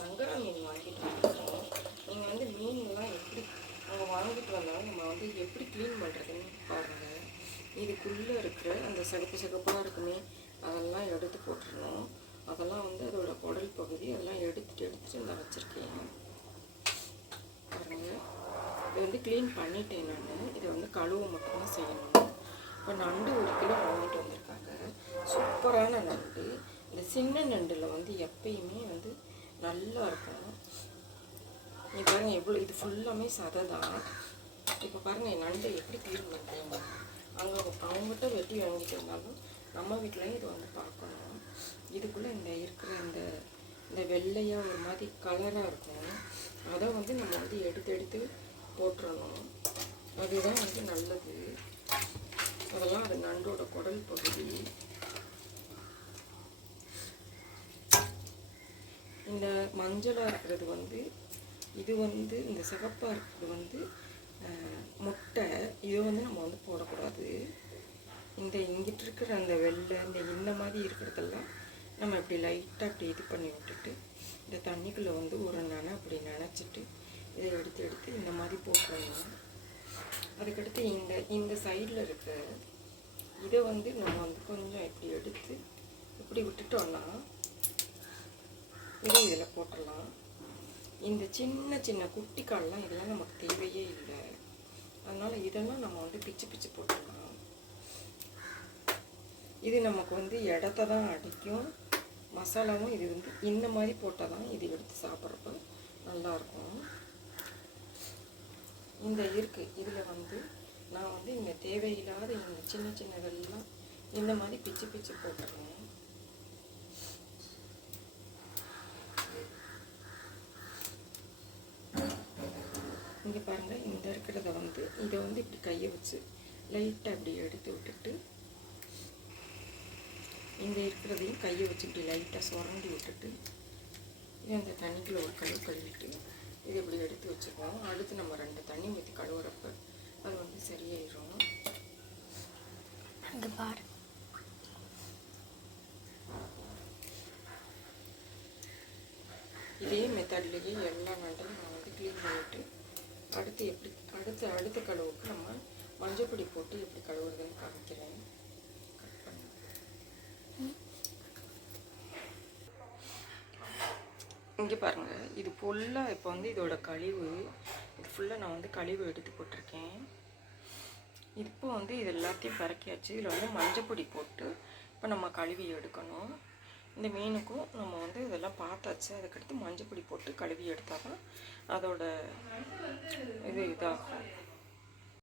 சங்கரா மீன் வாங்கிட்டு வந்திருக்கோம் நீங்கள் வந்து மீன்லாம் எப்படி அவங்க வாங்கிட்டு வந்தாலும் நம்ம வந்து எப்படி க்ளீன் பண்ணுறதுன்னு பாருங்கள் இதுக்குள்ளே இருக்கிற அந்த சகப்பு சகப்பாக இருக்குமே அதெல்லாம் எடுத்து போட்டுருணும் அதெல்லாம் வந்து அதோட குடல் பகுதி அதெல்லாம் எடுத்துட்டு எடுத்துட்டு நான் வச்சுருக்கேன். பாருங்க. இது வந்து க்ளீன் பண்ணிட்டேன் நான். இதை வந்து கழுவு மட்டும்தான் செய்யணும். இப்போ நண்டு ஒரு கிலோ வாங்கிட்டு வந்திருக்காங்க. சூப்பரான நண்டு. இந்த சின்ன நண்டில் வந்து எப்பயுமே வந்து நல்லா இருக்கும் நீ பாருங்கள் எவ்வளோ இது ஃபுல்லாமே சதை தான். இப்போ பாருங்கள் என் நண்டை எப்படி க்ளீன் பண்ணுறேன் அங்கே அவங்ககிட்ட வெட்டி வாங்கிட்டு இருந்தாலும் நம்ம வீட்டிலையும் இது வந்து பார்க்கணும். இதுக்குள்ளே இந்த இருக்கிற இந்த இந்த வெள்ளையாக ஒரு மாதிரி கலராக இருக்கும். அதை வந்து நம்ம வந்து எடுத்து எடுத்து போட்டுறணும். அதுதான் வந்து நல்லது. அதெல்லாம் அது நண்டோட குடல் பகுதி. இந்த மஞ்சளாக இருக்கிறது வந்து இது வந்து இந்த சிகப்பாக இருக்கிறது வந்து முட்டை. இதை வந்து நம்ம வந்து போடக்கூடாது. இந்த இங்கிட்டு இருக்கிற அந்த வெள்ளை இந்த இந்த மாதிரி இருக்கிறதெல்லாம் நம்ம இப்படி லைட்டாக அப்படி இது பண்ணி விட்டுட்டு இந்த தண்ணிக்குள்ளே வந்து ஒரு நனை அப்படி நினச்சிட்டு இதை எடுத்து எடுத்து இந்த மாதிரி போட்டுருவோம் அதுக்கடுத்து இந்த இந்த சைடில் இருக்க இதை வந்து நம்ம வந்து கொஞ்சம் இப்படி எடுத்து இப்படி விட்டுட்டோம்னா இது இதில் போட்டுடலாம். இந்த சின்ன சின்ன குட்டி கால்லாம் இதெல்லாம் நமக்கு தேவையே இல்லை. அதனால் இதெல்லாம் நம்ம வந்து பிச்சு பிச்சு போட்டுடலாம். இது நமக்கு வந்து இடத்த தான் அடிக்கும். மசாலாவும் இது வந்து இந்த மாதிரி போட்டால் தான் இது எடுத்து சாப்பிட்றப்ப நல்லாயிருக்கும். இந்த இருக்கு. இதில் வந்து நான் வந்து இங்கே தேவையில்லாத இந்த சின்ன சின்னதெல்லாம் இந்த மாதிரி பிச்சு பிச்சு போட்டுருவேன் இங்கே பாருங்கள் இந்த இருக்கிறத வந்து இதை வந்து இப்படி கையை வச்சு லைட்டாக இப்படி எடுத்து விட்டுட்டு இந்த இருக்கிறதையும் கையை வச்சு இப்படி லைட்டாக சுரண்டி விட்டுட்டு இது அந்த தண்ணிக்குள்ள ஒரு கழுவு கழுவிட்டு இது இப்படி எடுத்து வச்சுக்குவோம். அடுத்து நம்ம ரெண்டு தண்ணி ஊற்றி கழுவுறப்ப அது வந்து சரியாயிடும் அங்கே பாரு. இதே மெத்தட்லேயே எல்லா நண்டையும் நான் வந்து க்ளீன் பண்ணிவிட்டு அடுத்து எப்படி அடுத்து அடுத்த கழுவுக்கு நம்ம மஞ்சள் பொடி போட்டு எப்படி கழுவுறதுன்னு காமிக்கிறேன். இங்கே பாருங்கள் இது ஃபுல்லாக இப்போ வந்து இதோட கழிவு இது ஃபுல்லாக நான் வந்து கழிவு எடுத்து போட்டிருக்கேன். இப்போ வந்து இது எல்லாத்தையும் பறக்கியாச்சு இதில் வந்து மஞ்சப்பொடி போட்டு இப்போ நம்ம கழுவி எடுக்கணும். இந்த மீனுக்கும் நம்ம வந்து இதெல்லாம் பார்த்தாச்சு. அதுக்கடுத்து மஞ்சப்பொடி போட்டு கழுவி எடுத்தால் தான் அதோட இது இதாக